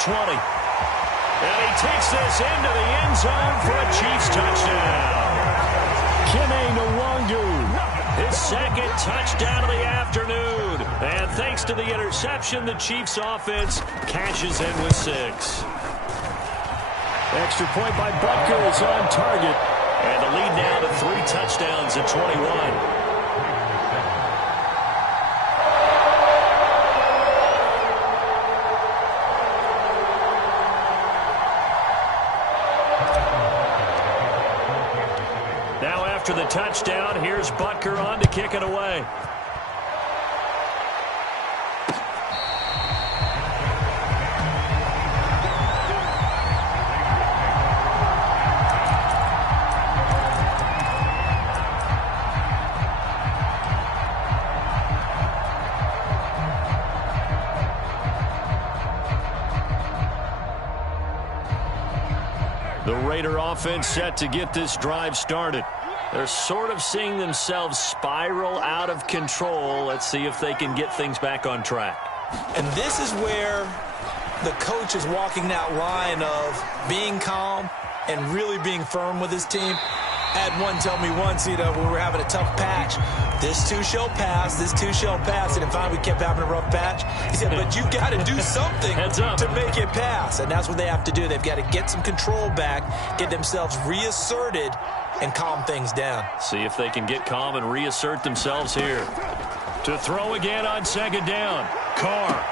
20. And he takes this into the end zone for a Chiefs touchdown. His second touchdown of the afternoon. And thanks to the interception, the Chiefs offense cashes in with 6. Extra point by Butker is on target. And the lead now to 3 touchdowns at 21. After the touchdown, here's Butker on to kick it away. The Raider offense set to get this drive started. They're sort of seeing themselves spiral out of control. Let's see if they can get things back on track. And this is where the coach is walking that line of being calm and really being firm with his team. I had one tell me once, when we were having a tough patch, this too shall pass, this too shall pass. And finally we kept having a rough patch. He said, but you've got to do something to make it pass. And that's what they have to do. They've got to get some control back, get themselves reasserted, and calm things down. See if they can get calm and reassert themselves here. To throw again on second down. Carr.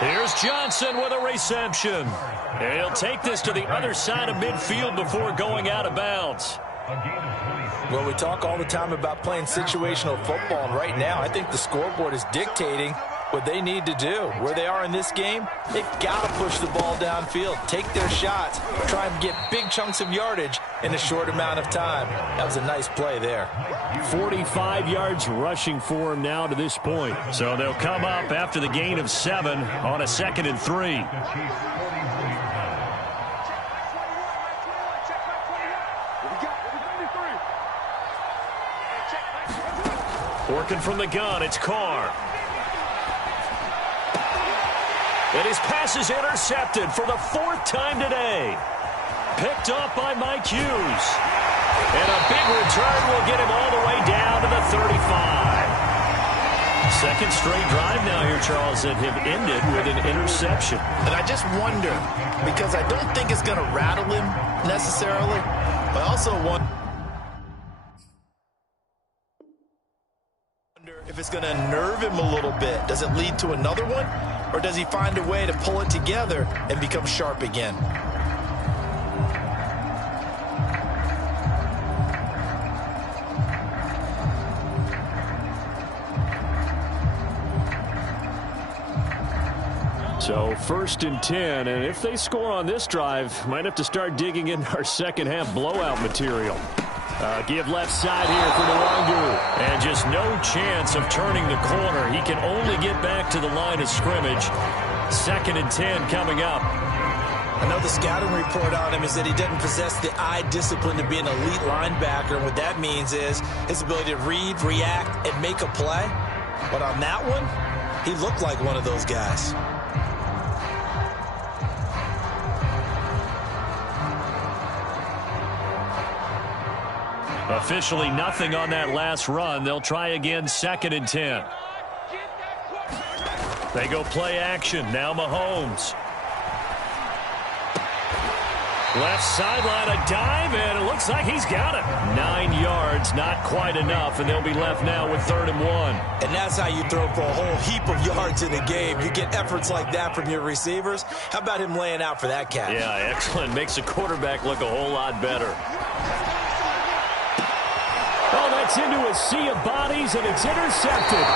Here's Johnson with a reception. And he'll take this to the other side of midfield before going out of bounds. Well, we talk all the time about playing situational football, and right now I think the scoreboard is dictating what they need to do. Where they are in this game, they've got to push the ball downfield, take their shots, try and get big chunks of yardage in a short amount of time. That was a nice play there. 45 yards rushing for him now to this point. So they'll come up after the gain of 7 on a 2nd and 3. Working from the gun, it's Carr. And his pass is intercepted for the 4th time today. Picked off by Mike Hughes. And a big return will get him all the way down to the 35. Second straight drive now here, Charles, that have ended with an interception. And I just wonder, because I don't think it's going to rattle him necessarily, but I also wonder if it's going to nerve him a little bit. Does it lead to another one? Or does he find a way to pull it together and become sharp again? So 1st and 10, and if they score on this drive, might have to start digging in our second half blowout material. Give left side here for Nwangu. And just no chance of turning the corner. He can only get back to the line of scrimmage. 2nd and 10 coming up. I know the scouting report on him is that he doesn't possess the eye discipline to be an elite linebacker. And what that means is his ability to read, react, and make a play. But on that one, he looked like one of those guys. Officially nothing on that last run. They'll try again 2nd and 10. They go play action. Now Mahomes. Left sideline, a dive, and it looks like he's got it. 9 yards, not quite enough, and they'll be left now with 3rd and 1. And that's how you throw for a whole heap of yards in a game. You get efforts like that from your receivers. How about him laying out for that catch? Yeah, excellent. Makes the quarterback look a whole lot better. Oh, that's into a sea of bodies, and it's intercepted.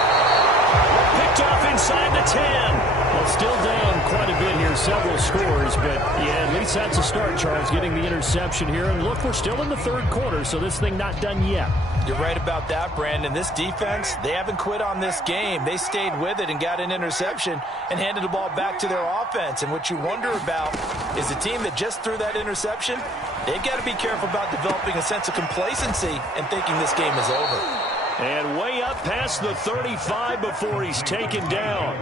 Picked off inside the 10. Well, still down quite a bit here, several scores, but yeah, at least that's a start, Charles, getting the interception here. And look, we're still in the 3rd quarter, so this thing not done yet. You're right about that, Brandon. This defense, they haven't quit on this game. They stayed with it and got an interception and handed the ball back to their offense. And what you wonder about is the team that just threw that interception, they've got to be careful about developing a sense of complacency and thinking this game is over. And way up past the 35 before he's taken down.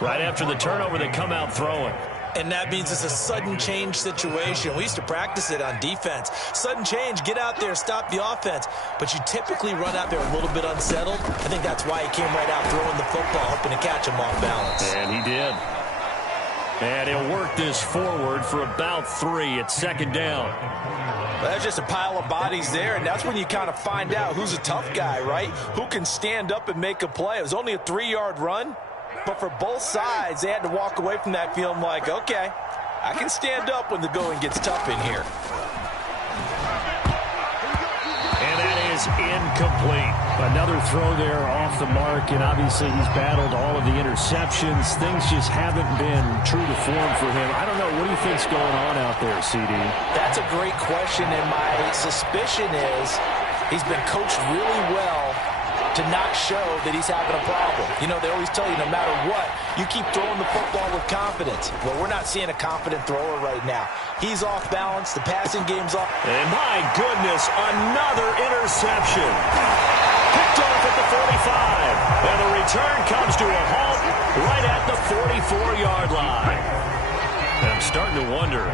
Right after the turnover, they come out throwing. And that means it's a sudden change situation. We used to practice it on defense. Sudden change, get out there, stop the offense. But you typically run out there a little bit unsettled. I think that's why he came right out throwing the football, hoping to catch him off balance. And he did. And he'll work this forward for about 3. It's second down. Well, there's just a pile of bodies there, and that's when you kind of find out who's a tough guy, right? Who can stand up and make a play. It was only a 3-yard run. But for both sides, they had to walk away from that feeling like, okay, I can stand up when the going gets tough in here. And that is incomplete. Another throw there off the mark, and obviously he's battled all of the interceptions. Things just haven't been true to form for him. I don't know. What do you think's going on out there, CD? That's a great question, and my suspicion is he's been coached really well to not show that he's having a problem. You know, they always tell you no matter what, you keep throwing the football with confidence. Well, we're not seeing a confident thrower right now. He's off balance. The passing game's off. And my goodness, another interception. Picked off at the 45. And the return comes to a halt right at the 44-yard line. And I'm starting to wonder.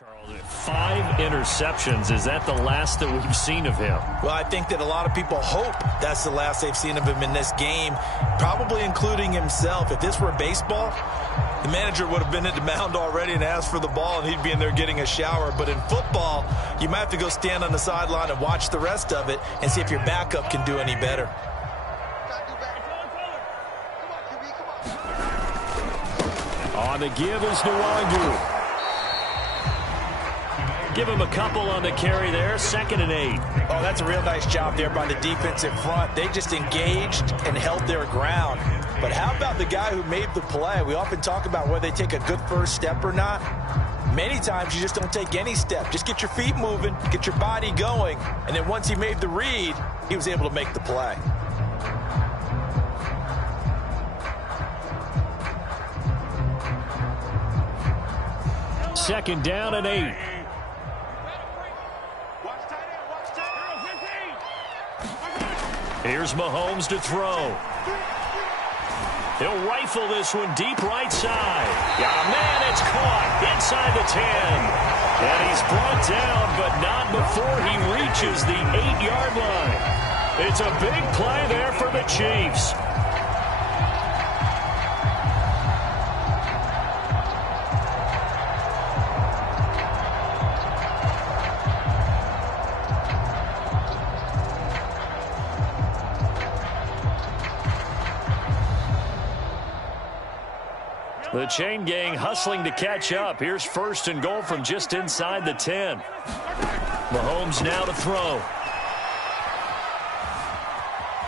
Charles, 5 interceptions. Is that the last that we've seen of him? Well, I think that a lot of people hope that's the last they've seen of him in this game, probably including himself. If this were baseball, the manager would have been at the mound already and asked for the ball, and he'd be in there getting a shower. But in football, you might have to go stand on the sideline and watch the rest of it and see if your backup can do any better. On the give is Nwangu. Give him a couple on the carry there. 2nd and 8. Oh, that's a real nice job there by the defensive front. They just engaged and held their ground. But how about the guy who made the play? We often talk about whether they take a good first step or not. Many times you just don't take any step. Just get your feet moving, get your body going, and then once he made the read, he was able to make the play. Second down and 8. Here's Mahomes to throw. He'll rifle this one deep right side. Got a man, it's caught inside the 10. And he's brought down, but not before he reaches the 8-yard line. It's a big play there for the Chiefs. The chain gang hustling to catch up. Here's 1st and goal from just inside the 10. Mahomes now to throw.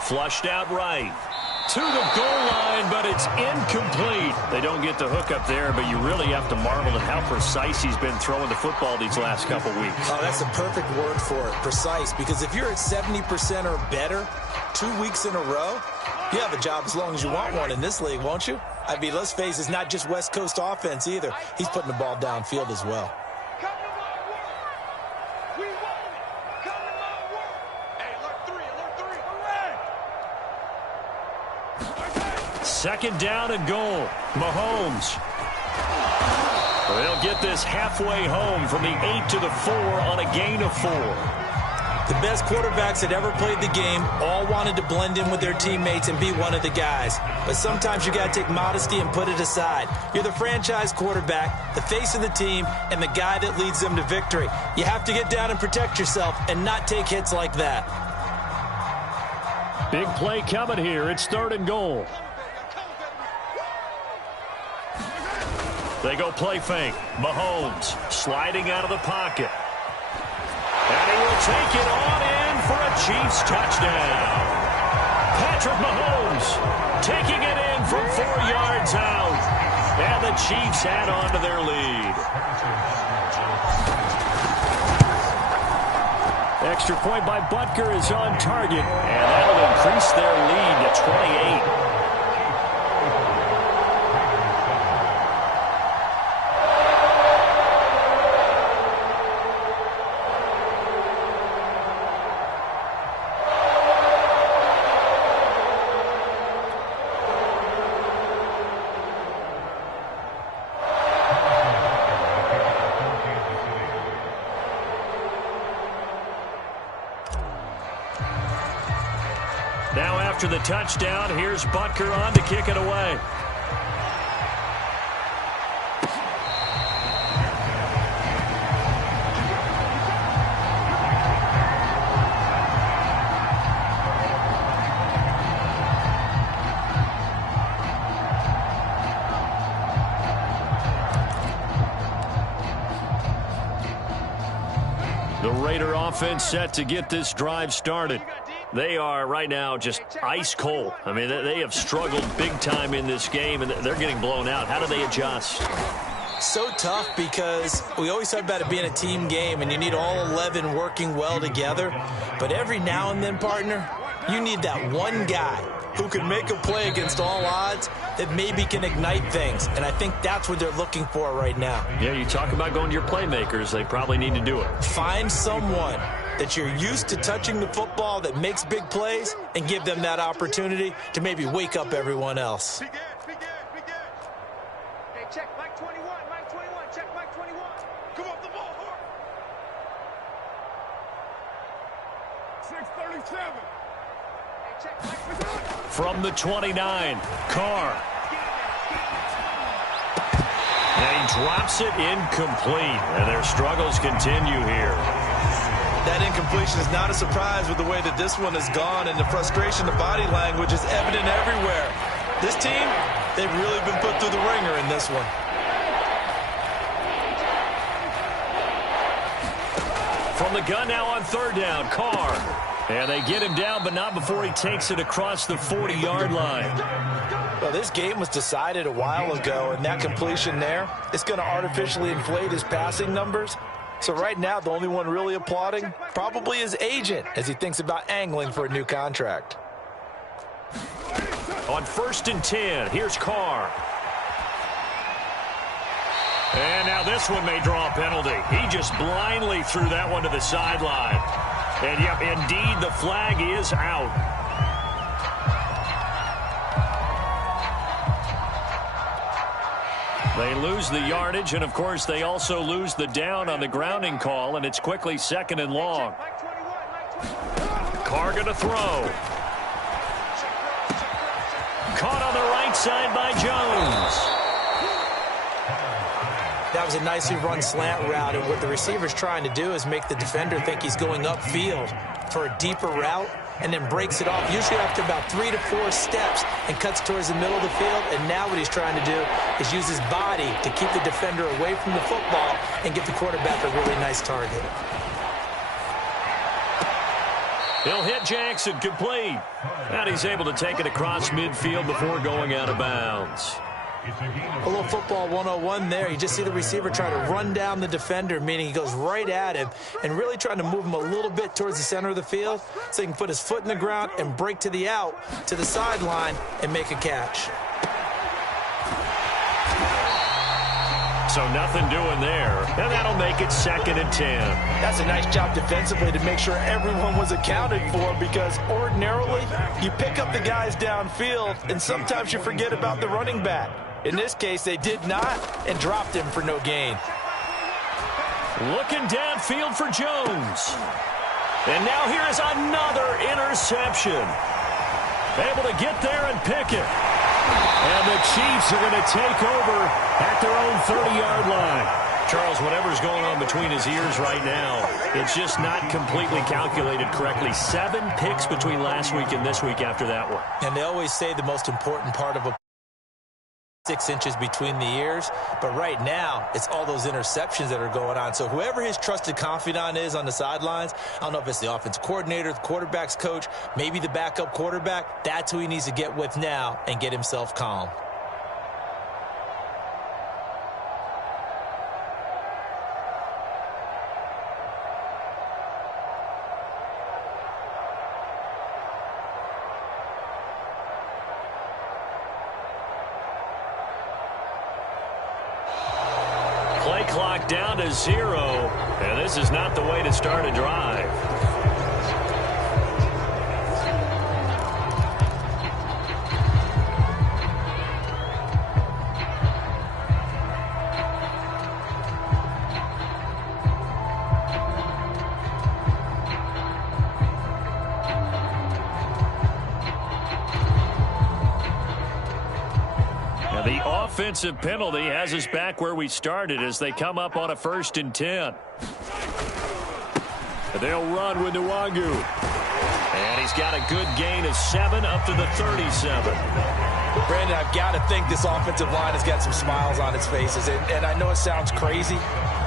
Flushed out right. To the goal line, but it's incomplete. They don't get the hook up there, but you really have to marvel at how precise he's been throwing the football these last couple weeks. Oh, that's a perfect word for it, precise, because if you're at 70% or better 2 weeks in a row, you have a job as long as you want one in this league, won't you? I mean, let's face it, it's not just West Coast offense either. He's putting the ball downfield as well. Second down and goal. Mahomes. They'll get this halfway home from the 8 to the 4 on a gain of 4. The best quarterbacks that ever played the game all wanted to blend in with their teammates and be one of the guys. But sometimes you got to take modesty and put it aside. You're the franchise quarterback, the face of the team, and the guy that leads them to victory. You have to get down and protect yourself and not take hits like that. Big play coming here. It's 3rd and goal. They go play fake. Mahomes sliding out of the pocket. And he will take it on in for a Chiefs touchdown. Patrick Mahomes taking it in from 4 yards out. And the Chiefs add on to their lead. Extra point by Butker is on target. And that'll increase their lead to 28. after the touchdown. Here's Butker on to kick it away. The Raider offense set to get this drive started. They are right now just ice cold. I mean, they have struggled big time in this game, and they're getting blown out. How do they adjust? So tough because we always talk about it being a team game, and you need all 11 working well together. But every now and then, partner, you need that one guy who can make a play against all odds that maybe can ignite things. And I think that's what they're looking for right now. Yeah, you talk about going to your playmakers. They probably need to do it. Find someone that you're used to touching the football that makes big plays and give them that opportunity to maybe wake up everyone else. Hey, check Mike 21, Mike 21, check Mike 21. Come off the ball, Hart. 637. Hey, check Mike 21. From the 29, Carr. And he drops it incomplete. And their struggles continue here. That incompletion is not a surprise with the way that this one has gone, and the frustration, the body language is evident everywhere. This team, they've really been put through the ringer in this one. From the gun now on third down, Carr. And they get him down, but not before he takes it across the 40-yard line. Well, this game was decided a while ago, and that completion there is going to artificially inflate his passing numbers. So right now, the only one really applauding probably his agent as he thinks about angling for a new contract. On 1st and 10, here's Carr. And now this one may draw a penalty. He just blindly threw that one to the sideline. And, yep, indeed, the flag is out. They lose the yardage, and, of course, they also lose the down on the grounding call, and it's quickly 2nd and long. Carr going to throw. Caught on the right side by Jones. That was a nicely run slant route, and what the receiver's trying to do is make the defender think he's going upfield for a deeper route and then breaks it off, usually after about 3 to 4 steps, and cuts towards the middle of the field. And now what he's trying to do is use his body to keep the defender away from the football and get the quarterback a really nice target. He'll hit Jackson, complete. And he's able to take it across midfield before going out of bounds. A little football 101 there. You just see the receiver trying to run down the defender, meaning he goes right at him and really trying to move him a little bit towards the center of the field so he can put his foot in the ground and break to the out, to the sideline, and make a catch. So nothing doing there, and that'll make it 2nd and 10. That's a nice job defensively to make sure everyone was accounted for, because ordinarily you pick up the guys downfield and sometimes you forget about the running back. In this case, they did not and dropped him for no gain. Looking downfield for Jones. And now here is another interception. Able to get there and pick it. And the Chiefs are going to take over at their own 30-yard line. Charles, whatever's going on between his ears right now, it's just not completely calculated correctly. 7 picks between last week and this week after that one. And they always say the most important part of a 6 inches between the ears, but right now it's all those interceptions that are going on. So whoever his trusted confidant is on the sidelines, I don't know if it's the offensive coordinator, the quarterback's coach, maybe the backup quarterback, that's who he needs to get with now and get himself calm. Play clock down to 0, and this is not the way to start a drive. offensive penalty has us back where we started as they come up on a 1st and 10. They'll run with Nwangu. And he's got a good gain of 7 up to the 37. Brandon, I've got to think this offensive line has got some smiles on its faces. And I know it sounds crazy,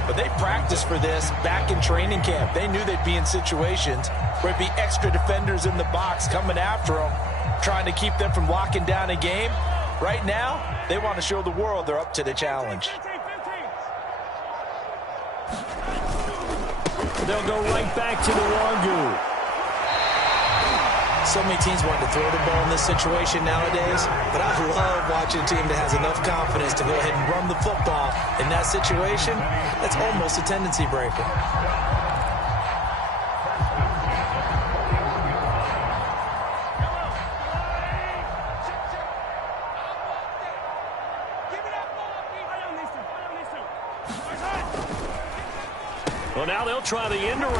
but they practiced for this back in training camp. They knew they'd be in situations where it'd be extra defenders in the box coming after them, trying to keep them from locking down a game. Right now, they want to show the world they're up to the challenge. They'll go right back to Nwangu. So many teams want to throw the ball in this situation nowadays, but I love watching a team that has enough confidence to go ahead and run the football. In that situation, that's almost a tendency breaker. Well, now they'll try the end around.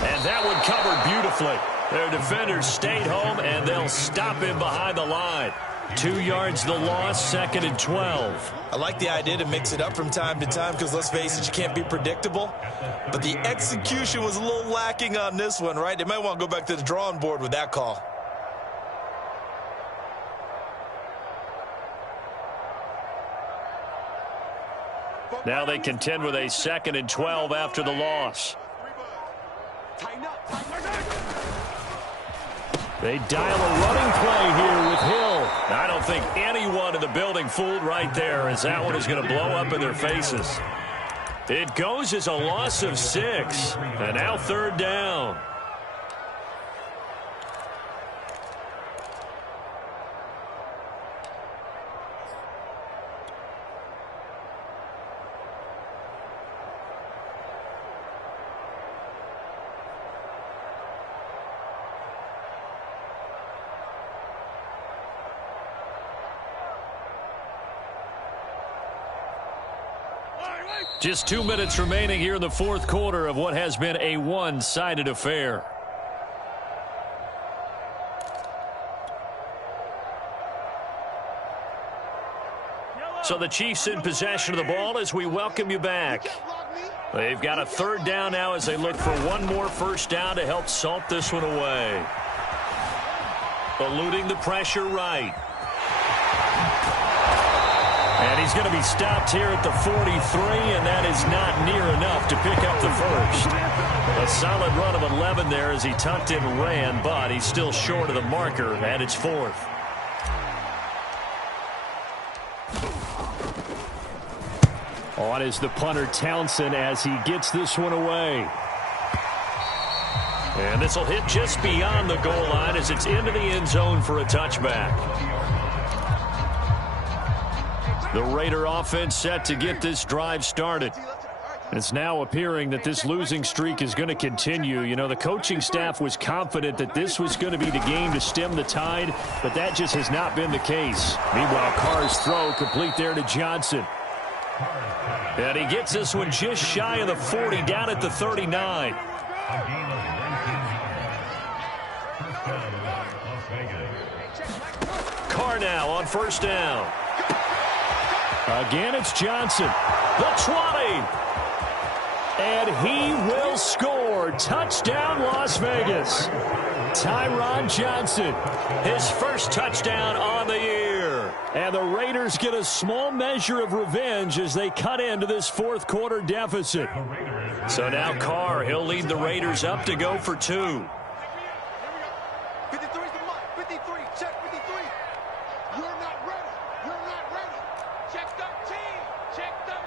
And that one covered beautifully. Their defenders stayed home, and they'll stop him behind the line. 2 yards the loss, 2nd and 12. I like the idea to mix it up from time to time because, let's face it, you can't be predictable. But the execution was a little lacking on this one, right? They might want to go back to the drawing board with that call. Now they contend with a 2nd and 12 after the loss. They dial a running play here with Hill. I don't think anyone in the building fooled right there, as that one is going to blow up in their faces. It goes as a loss of 6, and now 3rd down. Just 2 minutes remaining here in the 4th quarter of what has been a one-sided affair. So the Chiefs in possession of the ball as we welcome you back. They've got a 3rd down now as they look for one more 1st down to help salt this one away. Eluding the pressure right. And he's going to be stopped here at the 43, and that is not near enough to pick up the 1st. A solid run of 11 there as he tucked in and ran, but he's still short of the marker, and it's 4th. On is the punter Townsend as he gets this one away. And this will hit just beyond the goal line as it's into the end zone for a touchback. The Raider offense set to get this drive started. It's now appearing that this losing streak is going to continue. You know, the coaching staff was confident that this was going to be the game to stem the tide, but that just has not been the case. Meanwhile, Carr's throw complete there to Johnson. And he gets this one just shy of the 40, down at the 39. Carr now on 1st down. Again, it's Johnson. The 20. And he will score. Touchdown, Las Vegas. Tyron Johnson, his 1st touchdown on the year. And the Raiders get a small measure of revenge as they cut into this 4th quarter deficit. So now Carr, he'll lead the Raiders up to go for 2. 53 is the mark. 53. Check 53. You're not ready. You're not ready. Check 13. Check 13.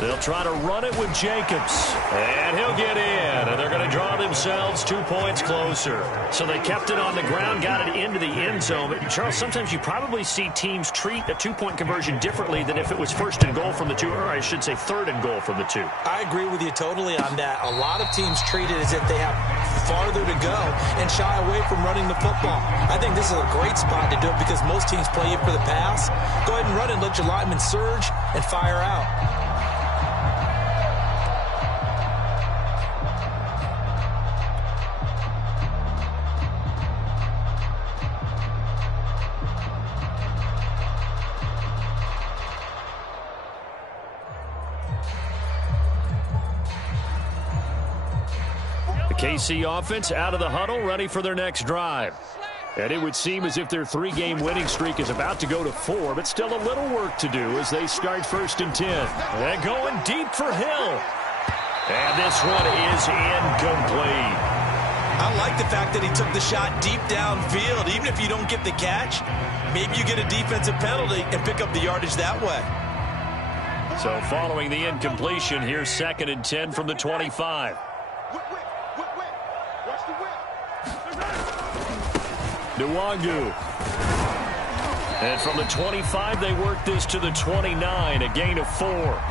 They'll try to run it with Jacobs. And he'll get in. And they're going to draw themselves 2 points closer. So they kept it on the ground, got it into the end zone. But Charles, sometimes you probably see teams treat a 2-point conversion differently than if it was 1st and goal from the 2, or I should say 3rd and goal from the 2. I agree with you totally on that. A lot of teams treat it as if they have farther to go and shy away from running the football. I think this is a great spot to do it because most teams play you for the pass. Go ahead and run it, let your linemen surge and fire out. KC offense out of the huddle, ready for their next drive. And it would seem as if their 3-game winning streak is about to go to 4, but still a little work to do as they start 1st and 10. And going deep for Hill. And this one is incomplete. I like the fact that he took the shot deep downfield. Even if you don't get the catch, maybe you get a defensive penalty and pick up the yardage that way. So following the incompletion, here's 2nd and 10 from the 25. Nwangu. And from the 25, they work this to the 29, a gain of 4.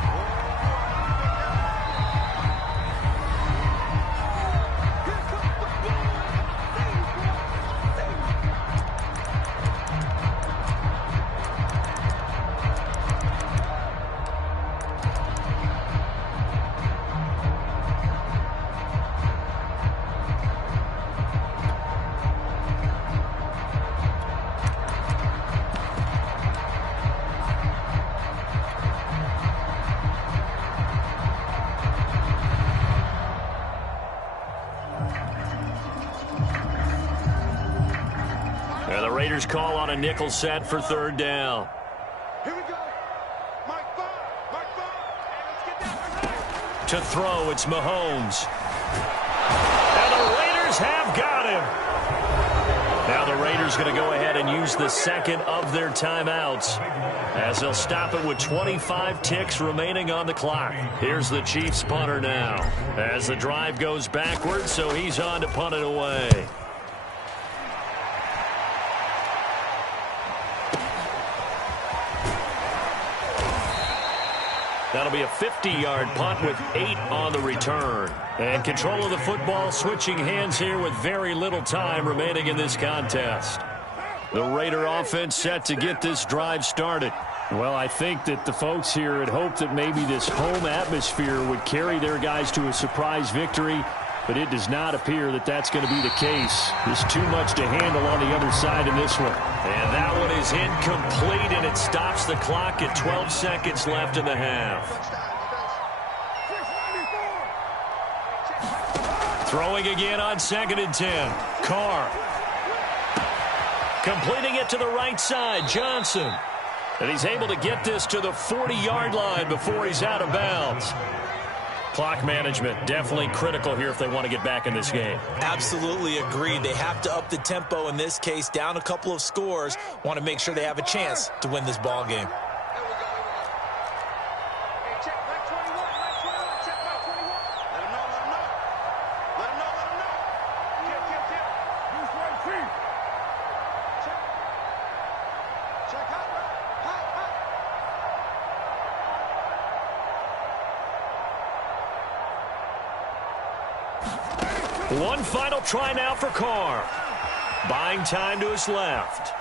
Call on a nickel set for 3rd down. Here we go. Mark 5. And let's get that. To throw, it's Mahomes. And the Raiders have got him. Now the Raiders going to go ahead and use the 2nd of their timeouts as they'll stop it with 25 ticks remaining on the clock. Here's the Chiefs punter now as the drive goes backwards, so he's on to punt it away. That'll be a 50-yard punt with 8 on the return. And control of the football switching hands here with very little time remaining in this contest. The Raider offense set to get this drive started. Well, I think that the folks here had hoped that maybe this home atmosphere would carry their guys to a surprise victory, but it does not appear that that's going to be the case. There's too much to handle on the other side in this one. And that one is incomplete, and it stops the clock at 12 seconds left in the half. Throwing again on 2nd and 10. Carr. Completing it to the right side, Johnson. And he's able to get this to the 40-yard line before he's out of bounds. Clock management definitely critical here if they want to get back in this game. Absolutely agreed. They have to up the tempo in this case, down a couple of scores. Want to make sure they have a chance to win this ball game. One final try now for Carr. Buying time to his left.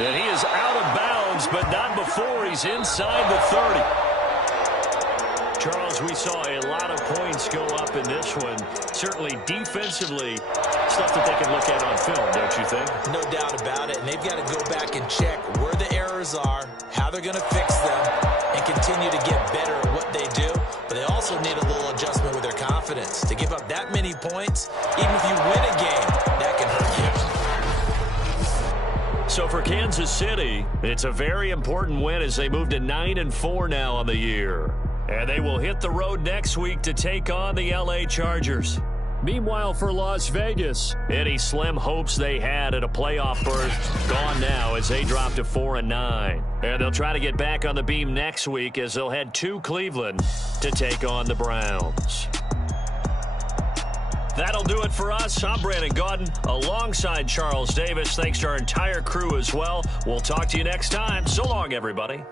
And he is out of bounds, but not before he's inside the 30. Charles, we saw a lot of points go up in this one. Certainly defensively, stuff that they can look at on film, don't you think? No doubt about it. And they've got to go back and check where the errors are, how they're going to fix them, and continue to get better at what they do. But they also need a little adjustment with their confidence. To give up that many points, even if you win a game, that can hurt you. So for Kansas City, it's a very important win as they move to 9-4 now on the year. And they will hit the road next week to take on the LA Chargers. Meanwhile, for Las Vegas, any slim hopes they had at a playoff berth gone now as they drop to 4-9. And they'll try to get back on the beam next week as they'll head to Cleveland to take on the Browns. That'll do it for us. I'm Brandon Gaudin alongside Charles Davis. Thanks to our entire crew as well. We'll talk to you next time. So long, everybody.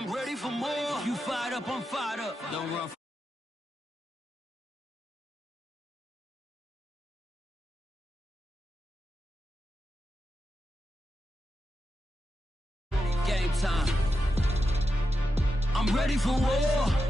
I'm ready for more. You fired up, I'm fired up. Don't run. Game time. I'm ready for war.